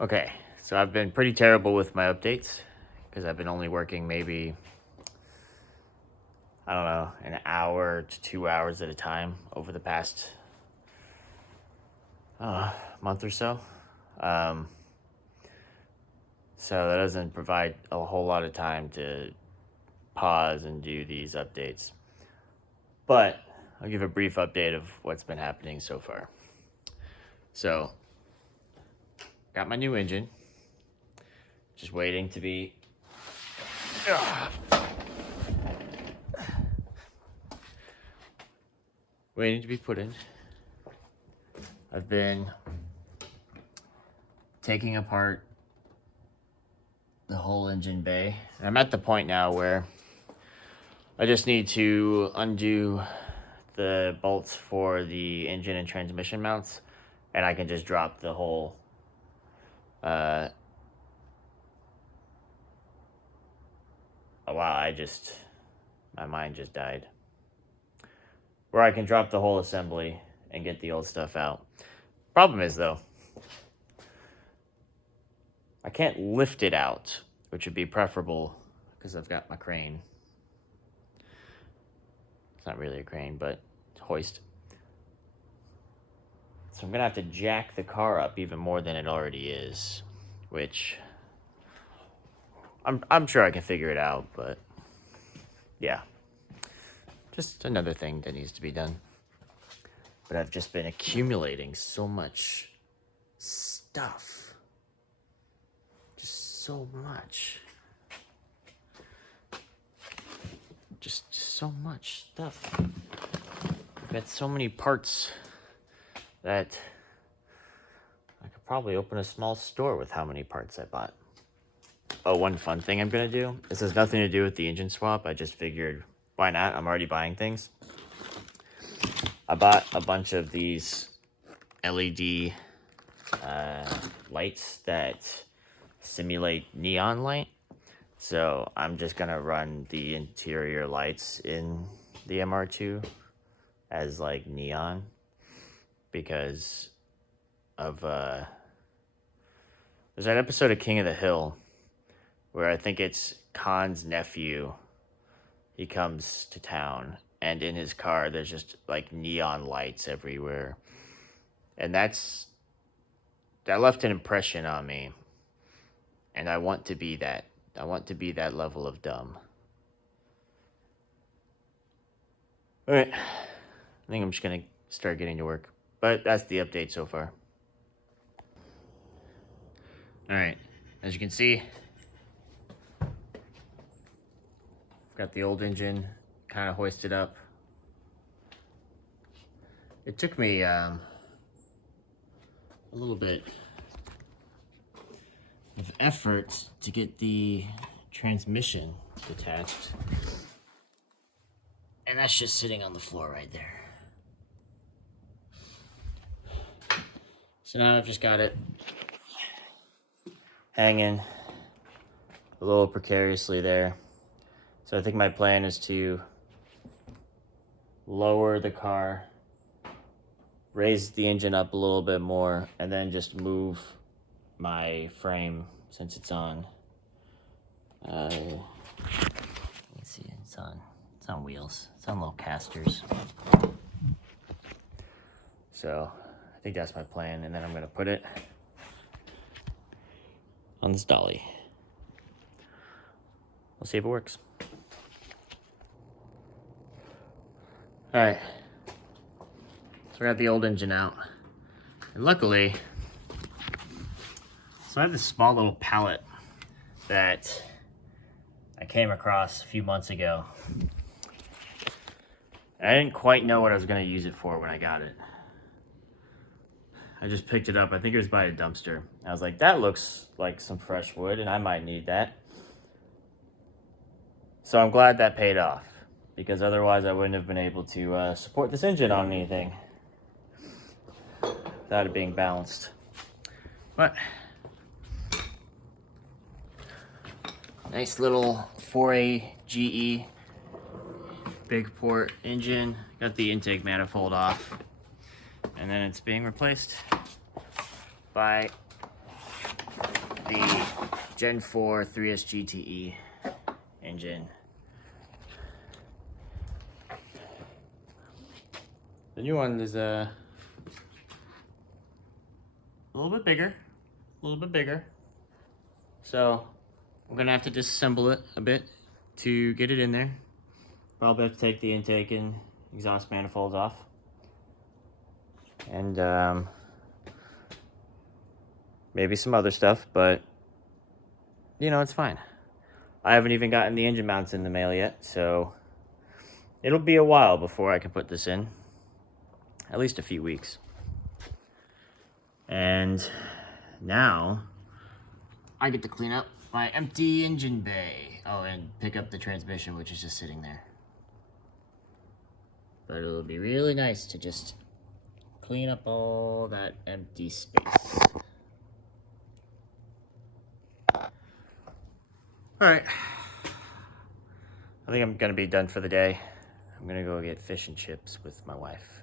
Okay, so I've been pretty terrible with my updates because I've been only working maybe, I don't know, an hour to 2 hours at a time over the past month or so. So that doesn't provide a whole lot of time to pause and do these updates. But I'll give a brief update of what's been happening so far. So, got my new engine. Just waiting to be... waiting to be put in. I've been taking apart the whole engine bay. I'm at the point now where I just need to undo the bolts for the engine and transmission mounts, and I can just drop the whole oh wow, my mind just died. Where I can drop the whole assembly and get the old stuff out. Problem is though, I can't lift it out, which would be preferable because I've got my crane. It's not really a crane, but it's a hoist. So I'm gonna have to jack the car up even more than it already is, which I'm sure I can figure it out, but yeah. Just another thing that needs to be done. But I've just been accumulating so much stuff. Just so much. Just so much stuff. I've got so many parts that I could probably open a small store with how many parts I bought. Oh, one fun thing I'm gonna do. This has nothing to do with the engine swap. I just figured, why not? I'm already buying things. I bought a bunch of these LED lights that simulate neon light. So I'm just gonna run the interior lights in the MR2 as like neon because of there's that episode of King of the Hill where I think it's Khan's nephew. He comes to town, and in his car there's just like neon lights everywhere, and that left an impression on me, and I want to be that level of dumb. All right, I think I'm just gonna start getting to work, but that's the update so far. All right, as you can see, I've got the old engine kind of hoisted up. It took me a little bit of effort to get the transmission detached, and that's just sitting on the floor right there. So now I've just got it hanging a little precariously there. So I think my plan is to lower the car, raise the engine up a little bit more, and then just move my frame since it's on. Let's see, it's on wheels. It's on little casters. So I think that's my plan, and then I'm gonna put it on this dolly. We'll see if it works. All right, so I got the old engine out, and luckily, so I have this small little pallet that I came across a few months ago. I didn't quite know what I was gonna use it for when I got it. I just picked it up, I think it was by a dumpster. I was like, that looks like some fresh wood, and I might need that. So I'm glad that paid off, because otherwise I wouldn't have been able to support this engine on anything without it being balanced. But nice little 4A GE big port engine. Got the intake manifold off, and then it's being replaced by the Gen 4 3S GTE engine. The new one is a little bit bigger. So I'm gonna have to disassemble it a bit to get it in there. Probably have to take the intake and exhaust manifolds off. And maybe some other stuff, but you know, it's fine. I haven't even gotten the engine mounts in the mail yet, so it'll be a while before I can put this in. At least a few weeks. And now I get to clean up my empty engine bay. Oh, and pick up the transmission, which is just sitting there. But it'll be really nice to just clean up all that empty space. Alright. I think I'm gonna be done for the day. I'm gonna go get fish and chips with my wife.